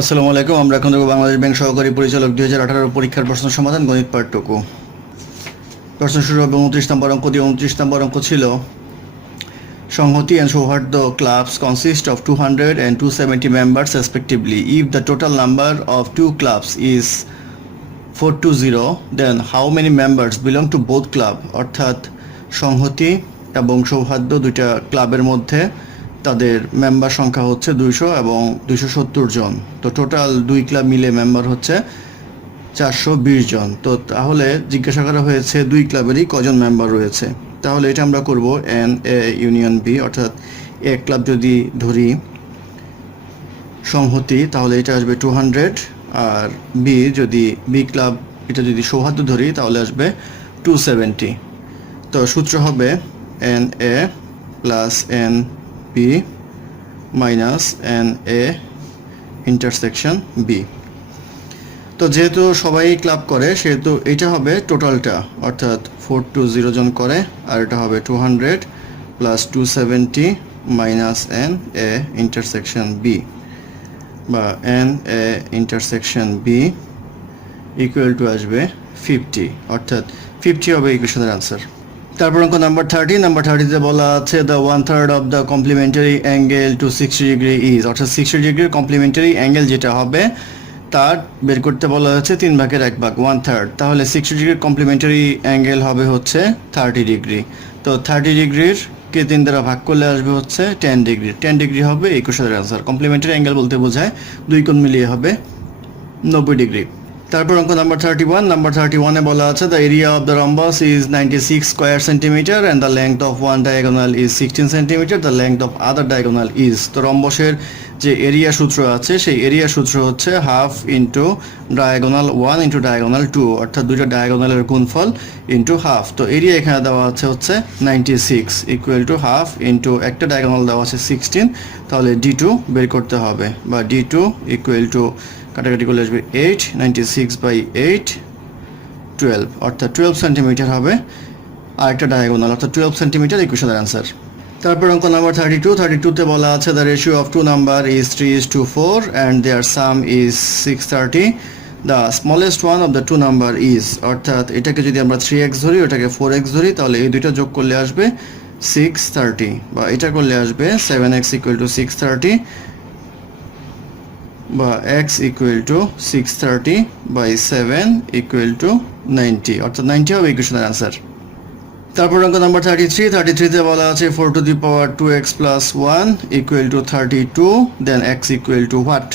আসসালামু আলাইকুম। আমরা এখন দেখব বাংলাদেশ ব্যাংক সহকারী পরিচালক 2018 পরীক্ষার প্রশ্ন সমাধান গণিত পাঠটুকু। প্রশ্ন শুরু হবে 29 নম্বর অঙ্ক দিয়ে। 29 নম্বর অঙ্ক ছিল সংহতি and Souhardya clubs consist of 200 and 270 members respectively. If the total number of two clubs is 420, then how many members belong to both club? অর্থাৎ সংহতি এবং সৌহার্দ্য দুইটা ক্লাবের মধ্যে তাদের মেম্বার সংখ্যা হচ্ছে 200 এবং 270 জন। তো টোটাল দুই ক্লাব মিলে মেম্বার হচ্ছে 420 জন। তো তাহলে জিজ্ঞাসা করা হয়েছে দুই ক্লাবেরই কজন মেম্বার রয়েছে। তাহলে এটা আমরা করব এন এ ইউনিয়ন বি, অর্থাৎ এ ক্লাব যদি ধরি সংহতি তাহলে এটা আসবে 200, আর বি যদি বি ক্লাব এটা যদি সৌহার্দ্য ধরি তাহলে আসবে 270। তো সূত্র হবে n A plus n B minus n A intersection B. তো যেহেতু সবাই ক্লাব করে সেহেতু এটা হবে টোটালটা, অর্থাৎ 420 জন করে, আর এটা হবে 200 প্লাস 270 মাইনাস এন এ ইন্টারসেকশন বি, বা n A intersection b equal to আসবে 50, অর্থাৎ 50 হবে এই কোশ্চেনের আনসার। তারপর অঙ্ক নাম্বার 30। নাম্বার 30তে বলা আছে the 1/3 of the complementary angle to 60 degree is, অর্থাৎ 60 ডিগ্রির কমপ্লিমেন্টারি অ্যাঙ্গেল যেটা হবে তার বের করতে বলা হচ্ছে 3/1 1/3। তাহলে 60 ডিগ্রির কমপ্লিমেন্টারি অ্যাঙ্গেল হবে হচ্ছে 30 ডিগ্রি। তো 30 ডিগ্রির কে 3 দ্বারা ভাগ করলে আসবে হচ্ছে 10 ডিগ্রি। 10 ডিগ্রি হবে এই কোশ্চেনের আনসার। কমপ্লিমেন্টারি অ্যাঙ্গেল বলতে বোঝায় দুই কোণ মিলিয়ে হবে 90 ডিগ্রি। তারপর অঙ্ক নাম্বার 31। নাম্বার 31-এ বলা আছে the area of the rhombus is 96 square centimetre and the length of one diagonal is 16 centimetre, the length of other diagonal is. তো রম্বসের যে এরিয়া সূত্র আছে সেই এরিয়া সূত্র হচ্ছে half into diagonal 1 into diagonal 2, অর্থাৎ দুইটা ডায়াগোনালের গুণফল ইন্টু হাফ। তো এরিয়া এখানে দেওয়া আছে হচ্ছে 96 ইকুয়াল টু হাফ ইন্টু একটা ডায়াগোনাল দেওয়া আছে 16, তাহলে D2 বের করতে হবে, বা D2 ইকুয়াল টু কাটাকাটি করলে আসবে 8, 96/8 12, অর্থাৎ 12 সেন্টিমিটার হবে আর একটা ডায়াগোনাল, অর্থাৎ 12 সেন্টিমিটার এই কোশ্চেনের আনসার। তারপর অঙ্ক নাম্বার 32-তে বলা আছে the ratio of two number is 3:4 and their sum is 630, the smallest one of the two number is, অর্থাৎ এটাকে যদি আমরা 3x ধরি ওটাকে 4x ধরি তাহলে এই দুইটা যোগ করলে আসবে 630, বা এটা করলে আসবে 7x ইকুয়াল টু 630, বা x equal two 630/7 equal to 90, অর্থাৎ 90 হবে এই কোশ্চেনের আনসার। তারপর অঙ্ক নাম্বার 33-তে বলা আছে 4 to the power 2x plus 1 equal to 32, then x equal to what.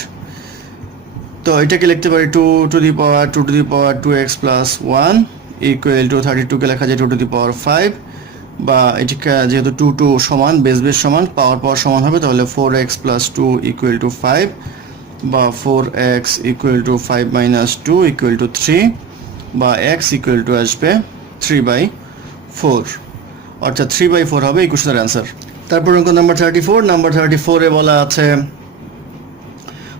তো এটাকে লিখতে পারি 2 to the power 2x plus 1 equal to 32কে লেখা যায় 2 টু দি পাওয়ার 5, বা এটিকে যেহেতু 2 সমান বেস সমান পাওয়ার সমান হবে তাহলে 4x প্লাস 2 ইকুয়াল টু 5, বা 4x equal to 5 minus 2 equal to 3, বা x ইকুয়াল টু আসবে 3/4, অর্থাৎ 3/4 হবে এই কোশ্চেনের অ্যান্সার। তারপর অঙ্ক নাম্বার 34। নাম্বার 34-এ বলা আছে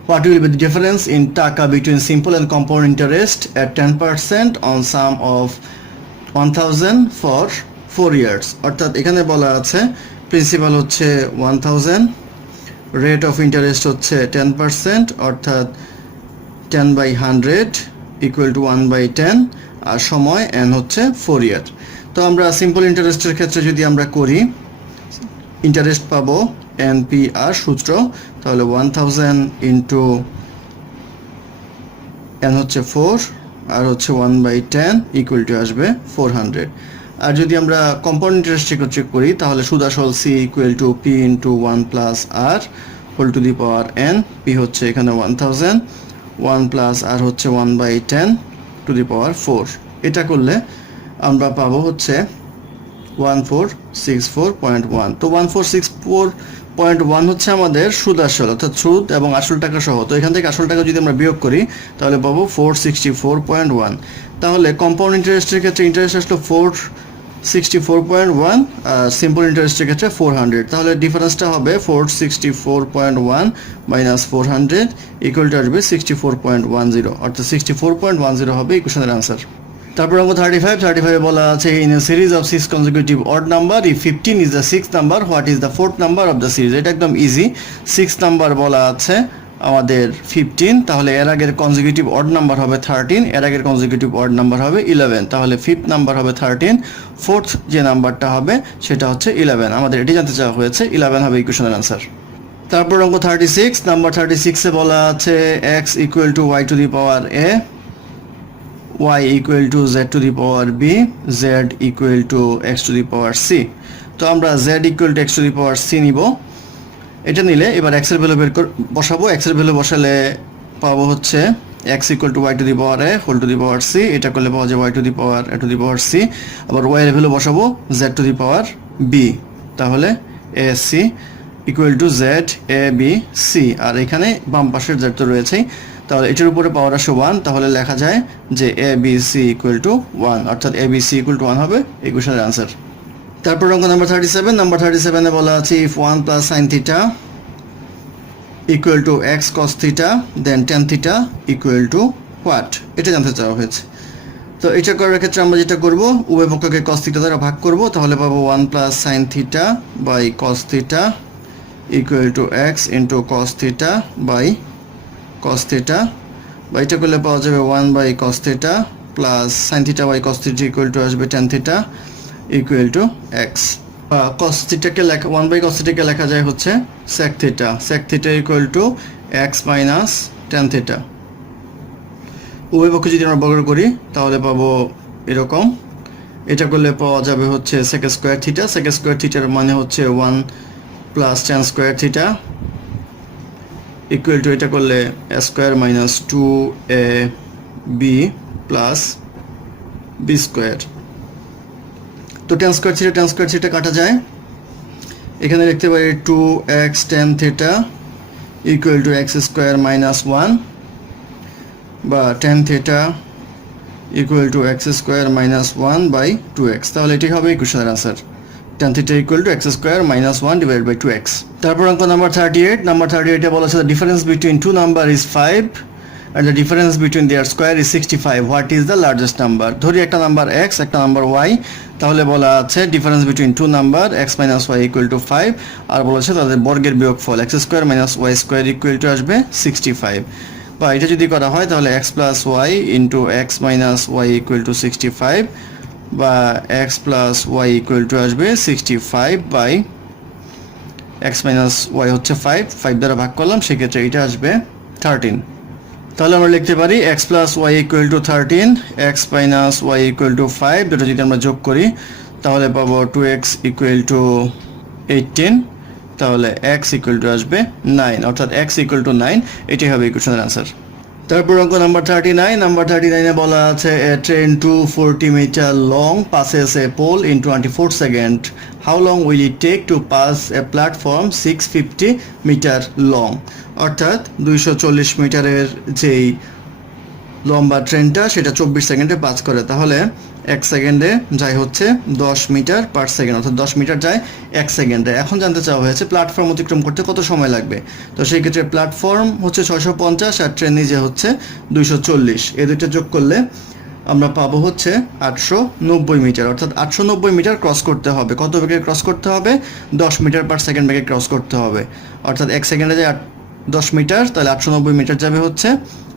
what will be the difference in টাকা between simple and compound interest at 10% on sum of 1000 for 4 years, অর্থাৎ এখানে বলা আছে প্রিন্সিপাল হচ্ছে 1000, রেট অফ ইন্টারেস্ট হচ্ছে 10%, অর্থাৎ 10/100 ইকুয়াল টু 1/10, আর সময় n হচ্ছে 4 ইয়ার। তো আমরা সিম্পল ইন্টারেস্টের ক্ষেত্রে যদি আমরা করি ইন্টারেস্ট পাবো NPR সূত্র, তাহলে 1000 ইন্টু n হচ্ছে 4 আর হচ্ছে 1/10 ইকুয়াল টু আসবে 400। আর যদি আমরা কম্পাউন্ড ইন্টারেস্টের ক্ষেত্রে করি তাহলে সুদ আসল C equal to P into 1 plus R whole to the power n। P হচ্ছে এখানে 1000, 1 প্লাস R হচ্ছে 1/10 টু দি পাওয়ার 4। এটা করলে আমরা পাবো হচ্ছে 1464.1। তো 1464.1 হচ্ছে আমাদের সুদ আসল, অর্থাৎ সুদ এবং আসল টাকা সহ। তো এখান থেকে আসল টাকা যদি আমরা বিয়োগ করি তাহলে পাবো 464.1। তাহলে কম্পাউন্ড ইন্টারেস্টের ক্ষেত্রে ইন্টারেস্ট আসলো 464.1, সিম্পল ইন্টারেস্টের ক্ষেত্রে 400। তাহলে ডিফারেন্সটা হবে 464.1 মাইনাস 400 ইকুয়াল টু আসবে 64.10, অর্থাৎ 64.10 হবে এই কোশ্চেনের আনসার। তারপর অঙ্ক 35 বলা আছে in a series of 6 consecutive odd number if 15 is the 6th number what is the 4th number of the series. এটা একদম ইজি। 6 নাম্বার বলা আছে আমাদের 15, তাহলে এর আগের কনজিকিউটিভ অড নাম্বার হবে 13, এর আগের কনজিকিউটিভ অড নাম্বার হবে 11, তাহলে ফিফথ নাম্বার হবে 13, ফোর্থ যে নাম্বারটা হবে সেটা হচ্ছে 11। আমাদের এটি জানতে চাওয়া হয়েছে, 11 হবে ইকুয়েশনের অ্যান্সার। তারপর অঙ্ক 36, নাম্বার 36-এ বলা আছে x equal to y to the power a, y equal to z to the power b, z equal to x two the power c। তো আমরা z equal to x two the power c নিব। এটা নিলে এবার x এর value বসাবো। x এর value বসালে পাবো হচ্ছে x equal to y to the power a whole to the power c, এটা করলে পাওয়া যায় y to the power a to the power c। আবার y এর ভ্যালু বসাবো z to the power b, তাহলে ac equal to z a b c, আর এখানে বাম পাশের z তো রয়েছেই, তাহলে এটার উপরে পাওয়ার আসে 1, তাহলে লেখা যায় যে a b c equal two 1, অর্থাৎ a b c equal two 1 হবে এই কোশ্চেনের অ্যান্সার। তারপর অঙ্ক নাম্বার 37, নাম্বার 37-এ বলা আছে if 1 plus sine theta equal to x cos থিটা then tan theta equal to what, এটা জানতে চাওয়া হয়েছে। তো এটা করার ক্ষেত্রে আমরা যেটা করব, উভয় পক্ষকে cos থিটা দ্বারা ভাগ করব, তাহলে পাবো 1 plus sine theta by cos theta equal to x into cos theta by cos theta, বা এটা করলে পাওয়া যাবে 1 by cos theta plus sine theta by cos theta equal to আসবে tan theta equal to x। cos থিটাকে লেখা 1 by cos থিটাকে লেখা যায় হচ্ছে sec theta, sec theta equal to x minus tan theta. উভয় পক্ষে যদি আমরা বর্গ করি তাহলে পাবো এরকম, এটা করলে পাওয়া যাবে হচ্ছে sec square theta, sec square থিটার মানে হচ্ছে 1 plus tan square theta equal to এটা করলে a square minus 2ab plus b square. তো tan স্কয়ার থিটা কাটা যায়, এখানে লিখতে পারি 2x tan theta equal to x square minus 1, বা tan theta equal to x square minus 1 by 2x, তাহলে এটি হবে ইকুয়েশনের answer, tan theta equal to x square minus 1 divide by 2x। তারপর অঙ্ক নাম্বার 38, নাম্বার 38-এ বলা আছে the difference between two number is 5 and the difference between their square is 65, what is the largest number? ধরি একটা number x একটা number y, তাহলে বলা আছে difference between two number x minus y equal to 5, আর বলেছে তাদের বর্গের বিয়োগফল x square minus y square equal to আসবে 65, বা এটা যদি করা হয় তাহলে x plus y into x minus y equal to 65, বা x plus y equal to আসবে 65 বাই x মাইনাস ওয়াই হচ্ছে 5 দ্বারা ভাগ করলাম, সেক্ষেত্রে এটা আসবে 13। তাহলে আমরা লিখতে পারি x plus y equal to 13, x minus y equal to 5, দুটো যদি আমরা যোগ করি তাহলে পাবো 2x ইকুয়াল টু 18, তাহলে x ইকুয়াল টু আসবে 9, অর্থাৎ x ইকুয়াল টু 9, এটি হবে ইকুয়েশনের অ্যান্সার। তারপর অঙ্ক নাম্বার 39, নাম্বার 39-এ বলা আছে a train 240 meter long passes a pole in 24 seconds, how long will it take to pass a platform 650 meter long? অর্থাৎ 240 মিটারের যেই লম্বা ট্রেনটা সেটা 24 সেকেন্ডে পাস করে, তাহলে 1 সেকেন্ডে যায় হচ্ছে 10 মিটার পার সেকেন্ড, অর্থাৎ 10 মিটার যায় 1 সেকেন্ডে। এখন জানতে চাওয়া হয়েছে প্ল্যাটফর্ম অতিক্রম করতে কত সময় লাগবে। তো সেই ক্ষেত্রে প্ল্যাটফর্ম হচ্ছে 650 আর ট্রেন নিজে হচ্ছে 240, এই দুটো যোগ করলে আমরা পাবো হচ্ছে 890 মিটার, অর্থাৎ 890 মিটার ক্রস করতে হবে। কত বেগে ক্রস করতে হবে? 10 মিটার পার সেকেন্ড বেগে ক্রস করতে হবে, অর্থাৎ 1 সেকেন্ডে যায় 10 মিটার, তাহলে 890 মিটার যাবে হচ্ছে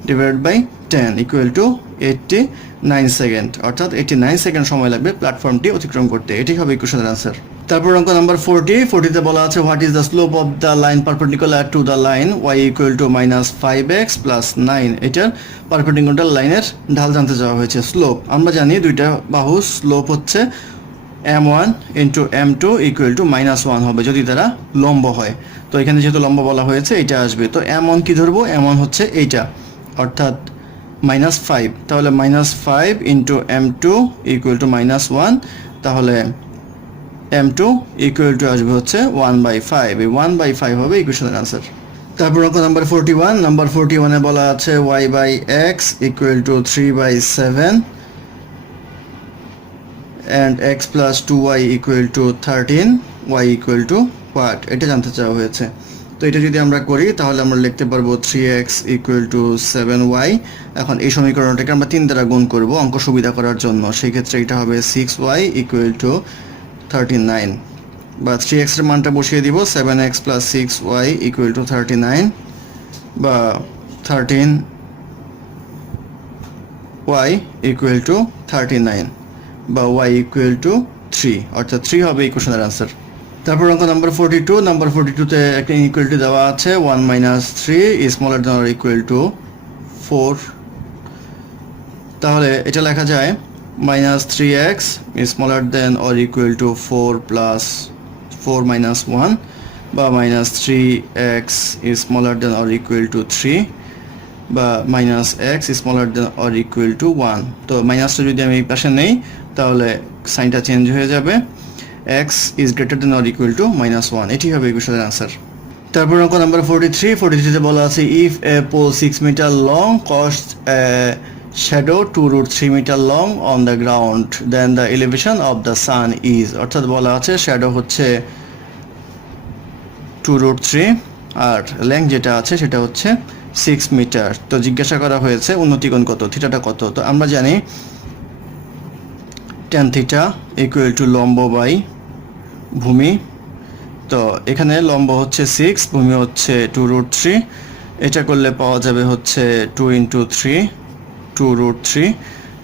divide by 10 equal to 89 second, অর্থাৎ 89 সেকেন্ড সময় লাগবে প্ল্যাটফর্মটি অতিক্রম করতে, এটি হবে ইকুয়েশনের আনসার। তারপর অঙ্ক নাম্বার 40তে বলা আছে what is the slope of the line perpendicular to the line y equal to minus 5x plus 9, এটার পারপেন্ডিকুলার লাইনের ঢাল জানতে চাওয়া হয়েছে। স্লোপ আমরা জানি দুইটা বাহু স্লোপ হচ্ছে m1 into m2 equal to -1 হবে যদি তারা লম্ব হয়। তো এখানে যেহেতু লম্ব বলা হয়েছে এটা আসবে, তো m1 কি ধরবো? m1 হচ্ছে এইটা, অর্থাৎ -5, তাহলে -5 ইন্টু m2 ইকুয়াল টু -1, তাহলে m2 ইকুয়াল টু আসবে হচ্ছে 1/5, এই 1/5 হবে ইকুয়েশনের আনসার। তারপর অঙ্ক নাম্বার 41, নাম্বার 41-এ বলা আছে y বাই x equal to 3/7 and x plus 2y equal to 13, y equal to what? এটা জানতে চাওয়া হয়েছে। তো এটা যদি আমরা করি তাহলে আমরা লিখতে পারবো 3x equal to 7y। এখন এই সমীকরণটাকে আমরা 3 দ্বারা গুণ করব অঙ্ক সুবিধা করার জন্য, সেই ক্ষেত্রে এটা হবে 6y equal to 39, বা 3x এর মানটা বসিয়ে দিব 7x plus 6y equal to 39, বা 13y ইকুয়াল টু 39 বা y ইকুয়াল টু 3, অর্থাৎ 3 হবে এই কোশ্চেনের অ্যান্সার। তারপর অঙ্ক নাম্বার 42, নাম্বার 42-তে একটা ইনইকুয়ালিটি দেওয়া আছে 1 minus 3 is smaller than or equal to 4। তাহলে এটা লেখা যায় minus 3x is smaller than or equal to 4 plus 4 minus 1, বা minus 3x is smaller than or equal to 3, বা minus x is smaller than or equal to 1। তো মাইনাসটা যদি আমি এই পাশে নেই তাহলে সাইনটা চেঞ্জ হয়ে যাবে, x is greater than or equal to minus 1। এটি হবে এই কোশ্চেনের অ্যান্সার। তারপর অঙ্ক নাম্বার 43-তে বলা আছে if a pole 6 metre long cast a shadow 2√3 metre long on the ground then the elevation of the sun is, অর্থাৎ বলা আছে শ্যাডো হচ্ছে 2√3 আর লেংথ যেটা আছে সেটা হচ্ছে 6 মিটার। তো জিজ্ঞাসা করা হয়েছে উন্নতিকোণ কত, থিটাটা কত। তো আমরা জানি tan থিটা ইকুয়াল টু লম্ব বাই ভূমি। তো এখানে লম্ব হচ্ছে 6, ভূমি হচ্ছে 2√3, এটা করলে পাওয়া যাবে হচ্ছে 2 × 3 2√3,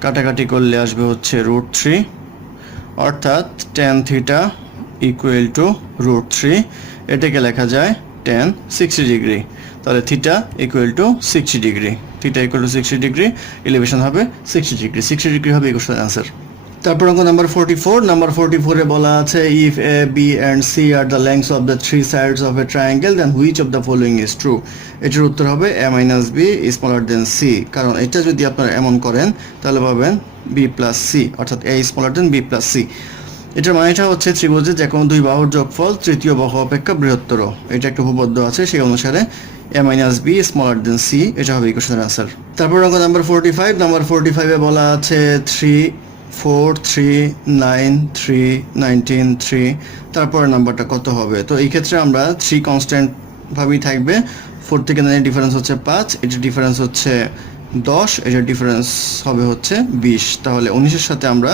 কাটাকাটি করলে আসবে হচ্ছে √3, অর্থাৎ tan থিটা ইকুয়াল টু √3, এটাকে লেখা যায় tan 60 ডিগ্রি। তাহলে theta equal two 60 degree, theta equal two 60 degree, elevation হবে 60 ডিগ্রি, 60 ডিগ্রি হবে এই কোশ্চেনের অ্যান্সার। তারপর অঙ্ক নাম্বার 44, নাম্বার 44-এ বলা আছে if A B and C are the lengths of the three sides of a triangle then which of the following is true. এটার উত্তর হবে A minus B smaller than C, কারণ এটা যদি আপনারা এমন করেন তাহলে পাবেন বি প্লাস সি, অর্থাৎ A smaller than B plus C. এটার মানেটা হচ্ছে ত্রিভুজের যে কোনো দুই বাহুর যোগফল তৃতীয় বাহু অপেক্ষা বৃহত্তর, এটা একটা উপপাদ্য আছে, সেই অনুসারে A minus B smaller than C, এটা হবে এই কোশ্চেনের অ্যান্সার। তারপর অঙ্ক নাম্বার 45, নাম্বার 45-এ বলা আছে 3 4 3 9 3 19 3, তারপর নাম্বারটা কত হবে। তো এই ক্ষেত্রে আমরা 3 কনস্ট্যান্ট ভাবেই থাকবে, 4 থেকে 9 ডিফারেন্স হচ্ছে 5, এটার ডিফারেন্স হচ্ছে 10, এটার ডিফারেন্স হবে হচ্ছে 20। তাহলে 19-এর সাথে আমরা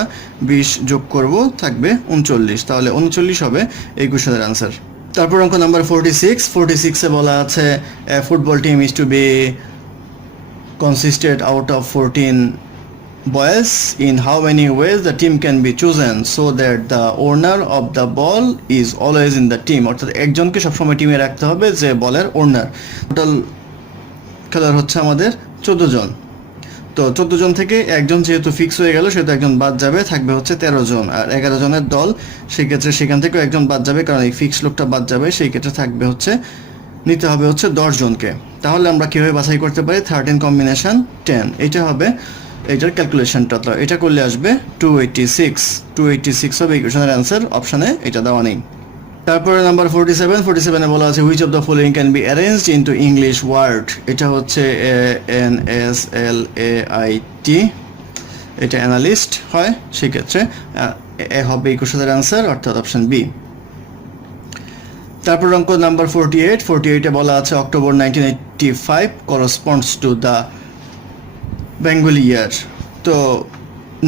20 যোগ করব, থাকবে 39, তাহলে 39 হবে এই কোশ্চেনের অ্যান্সার। তারপর অঙ্ক নাম্বার 46-এ বলা আছে a football team is to be consisted out of 14 boys, in how many ways the team can be chosen so that the owner of the ball is always in the team, অর্থাৎ একজনকে সবসময় টিমে রাখতে হবে যে বলের ওনার। Total খেলার হচ্ছে আমাদের 14 জন, তো 14 জন থেকে একজন যেহেতু ফিক্স হয়ে গেল সেহেতু একজন বাদ যাবে, থাকবে হচ্ছে 13 জন, আর 11 জনের দল, সেই ক্ষেত্রে সেখান থেকেও একজন বাদ যাবে কারণ এই ফিক্স লোকটা বাদ যাবে, সেই ক্ষেত্রে থাকবে হচ্ছে নিতে হবে হচ্ছে 10 জনকে। তাহলে আমরা কীভাবে বাছাই করতে পারি 13 কম্বিনেশন 10, এটা হবে এইটার ক্যালকুলেশনটা। তো এটা করলে আসবে 286 হবে এই কোশ্চেনের অ্যান্সার, অপশানে এটা দেওয়া নেই। তারপরে নাম্বার 47-এ বলা আছে which of the following can be arranged into English word, এটা হচ্ছে ANSLAIT, এটা অ্যানালিস্ট হয়, সেক্ষেত্রে এ হবে এই কোশ্চেনের অ্যান্সার, অর্থাৎ অপশান বি। তারপর অঙ্ক নাম্বার 48-এ বলা আছে অক্টোবর 1985 করসপন্ডস টু দ্য বেঙ্গলি ইয়ার। তো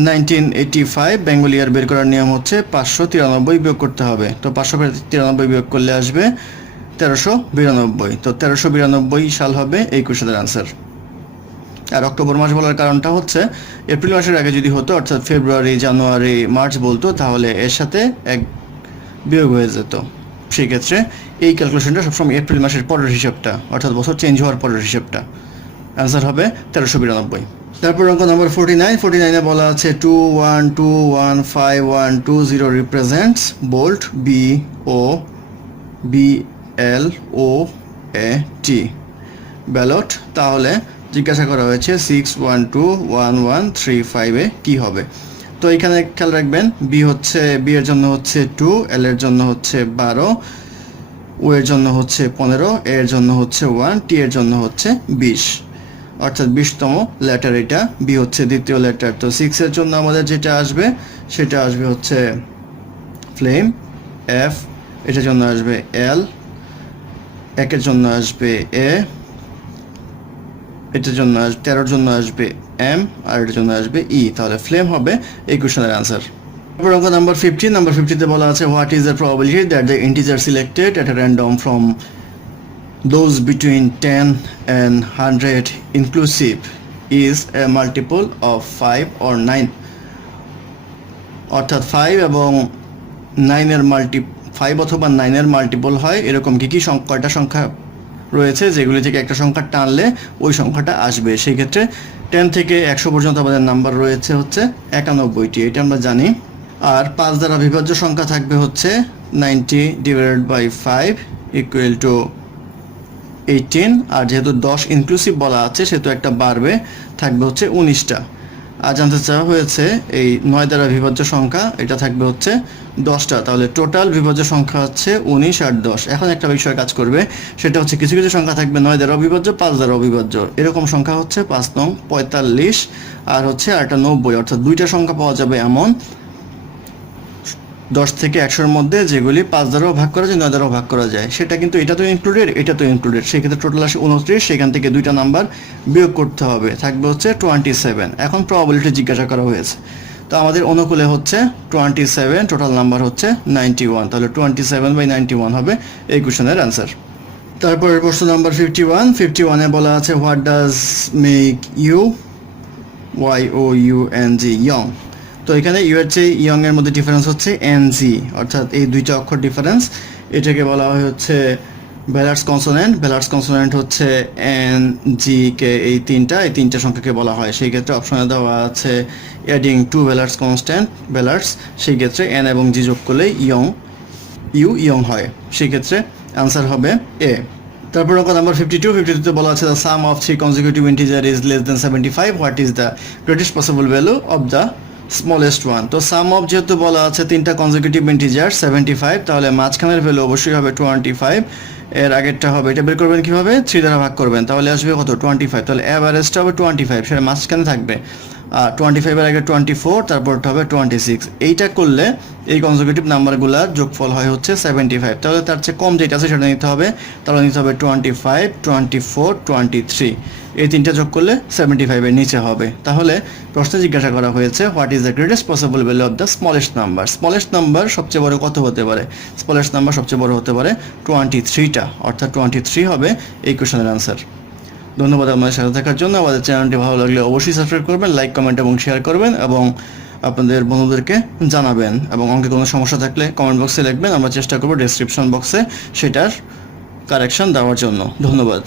1985 বেঙ্গলি ইয়ার বের করার নিয়ম হচ্ছে 593 বিয়োগ করতে হবে। তো 593 বিয়োগ করলে আসবে 1392, তো 1392 সাল হবে এই কোশ্চেনের অ্যান্সার। আর অক্টোবর মাস বলার কারণটা হচ্ছে এপ্রিল মাসের আগে যদি হতো, অর্থাৎ ফেব্রুয়ারি জানুয়ারি মার্চ বলতো, তাহলে এর সাথে এক বিয়োগ হয়ে যেত, সেক্ষেত্রে এই ক্যালকুলেশনটা সবসময় এপ্রিল মাসের পরের হিসাবটা, অর্থাৎ বছর চেঞ্জ হওয়ার পরের হিসাবটা, অ্যান্সার হবে 1392। তারপর অঙ্ক নাম্বার 49-এ বলা আছে 21215120 রিপ্রেজেন্টস বোল্ট BOLT ব্যালট। তাহলে জিজ্ঞাসা করা হয়েছে 6121135-এ কী হবে। তো এখানে খেয়াল রাখবেন বি এর জন্য হচ্ছে 2, এল এর জন্য হচ্ছে 12, ও এর জন্য হচ্ছে 15, এ এর জন্য হচ্ছে 1, টি এর জন্য হচ্ছে 20, অর্থাৎ 20তম লেটার এটা, বি হচ্ছে দ্বিতীয় লেটার। তো 6 এর জন্য আমাদের যেটা আসবে সেটা আসবে হচ্ছে ফ্লেম, এফ, এটার জন্য আসবে এল, একের জন্য আসবে এ, এটার জন্য 13-র জন্য আসবে এম, আর এটার জন্য আসবে ই, তাহলে ফ্লেম হবে এই কোশ্চেনের অ্যান্সার। তারপর অঙ্ক নাম্বার 50-তে বলা আছে what is the probability that the integer selected at random from those between 10 and 100 inclusive is a multiple of 5 or 9 অর্থাৎ 5 এবং 9 এর 5 অথবা 9 এর মাল্টিপল হয় এরকম কি কয়টা সংখ্যা রয়েছে যেগুলি থেকে একটা সংখ্যা টানলে ওই সংখ্যাটা আসবে। সেই ক্ষেত্রে 10 থেকে 100 পর্যন্ত আমাদের নাম্বার রয়েছে হচ্ছে 91টি, এটা আমরা জানি। আর 5 দ্বারা বিভাজ্য সংখ্যা থাকবে হচ্ছে 90 ডিভাইডেড বাই 5 ইকুয়াল টু 18। আর যেহেতু 10 ইনক্লুসিভ বলা আছে সেহেতু একটা বাড়বে, থাকবে হচ্ছে 19টা। আর জানতে চাওয়া হয়েছে এই 9 দ্বারা বিভাজ্য সংখ্যা, এটা থাকবে হচ্ছে 10টা। তাহলে টোটাল বিভাজ্য সংখ্যা হচ্ছে 19 আর 10। এখন একটা বিষয় কাজ করবে, সেটা হচ্ছে কিছু কিছু সংখ্যা থাকবে 9 দ্বারা অবিভাজ্য, 5 দ্বারা অবিভাজ্য। এরকম সংখ্যা হচ্ছে 5 নং 45 আর হচ্ছে আরেকটা 90। অর্থাৎ দুইটা সংখ্যা পাওয়া যাবে এমন 10 থেকে 100-এর মধ্যে যেগুলি 5 দ্বারাও ভাগ করা যায়, 9 দ্বারাও ভাগ করা যায়। সেটা কিন্তু এটা তো ইনক্লুডেড, এটা তো ইনক্লুডেড। সেক্ষেত্রে টোটাল আসে 29, সেখান থেকে দুইটা নাম্বার বিয়োগ করতে হবে, থাকবে হচ্ছে 27। এখন প্রবাবিলিটি জিজ্ঞাসা করা হয়েছে, তো আমাদের অনুকূলে হচ্ছে 27, টোটাল নাম্বার হচ্ছে 91। তাহলে 27/91 হবে এই কোশ্চেনের অ্যান্সার। তারপরের প্রশ্ন নাম্বার 51 এ বলা আছে what does make you YOUNG young. তো এখানে ইউ এর চেয়ে ইয়ং এর মধ্যে ডিফারেন্স হচ্ছে NG, অর্থাৎ এই দুইটা অক্ষর ডিফারেন্স। এটাকে বলা হয় হচ্ছে ব্যালার্স কনসোনেন্ট। ব্যালার্স কনসোনেন্ট হচ্ছে NG কে এই তিনটা সংখ্যাকে বলা হয়। সেই ক্ষেত্রে অপশনে দেওয়া আছে অ্যাডিং টু ব্যালার্স কনস্ট্যান্ট ব্যালার্স, সেই ক্ষেত্রে N এবং G যোগ করলে ইয়ং হয়। সেই ক্ষেত্রে আনসার হবে A। তারপর অঙ্ক নাম্বার 52 বলা আছে the some of 3 consecutive integer is less than 75, what is the greatest possible value of the smallest one. তো সাম অফ যেহেতু বলা আছে তিনটা কনজিকিউটিভ ইন্টিজার 75, তাহলে মাঝখানের ভ্যালু অবশ্যই হবে 25। এর আগেরটা হবে, এটা বের করবেন কিভাবে, 3 দ্বারা ভাগ করবেন, তাহলে আসবে কত 25। তাহলে অ্যাভারেজটা হবে 25, সেটা মাঝখানে থাকবে। আর 25-এর আগে 24, তারপরটা হবে 26। এইটা করলে এই কনজিকিউটিভ নাম্বারগুলোর যোগফল হয় হচ্ছে 75। তাহলে তার চেয়ে কম যেটা আছে সেটা নিতে হবে, তাহলে নিতে হবে 25, 24, 23। এই তিনটা যোগ করলে 75-এর নিচে হবে। তাহলে প্রশ্নে জিজ্ঞাসা করা হয়েছে what is the greatest possible value of the smallest number. Smallest number সবচেয়ে বড় কত হতে পারে? স্মলেস্ট নাম্বার সবচেয়ে বড় হতে পারে 23টা, অর্থাৎ 23 হবে এই কোশ্চেনের আনসার। ধন্যবাদ আমাদের সাথে থাকার জন্য। আমাদের চ্যানেলটি ভালো লাগলে অবশ্যই সাবস্ক্রাইব করবেন, লাইক, কমেন্ট এবং শেয়ার করবেন এবং আপনাদের বন্ধুদেরকে জানাবেন। এবং অঙ্কে কোনো সমস্যা থাকলে কমেন্ট বক্সে লিখবেন, আমরা চেষ্টা করব ডেসক্রিপশন বক্সে সেটার কারেকশন দেওয়ার জন্য। ধন্যবাদ।